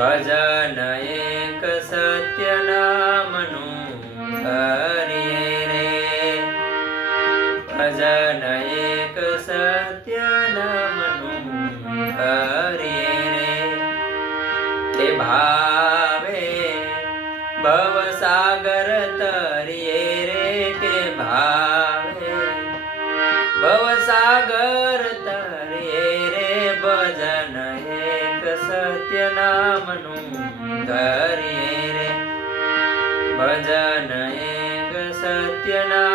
ભજન એક સત્ય નામનું કરીએ રે, ભજન એક સત્ય નામનું કરીએ રે, તે ભાવે ભવસાગર તરીએ રે, કે ભાવે ભવસાગર તરીએ રે, ભજન એક સત્ય નામનું કરીએ રે, ભજન એક સત્ય નામ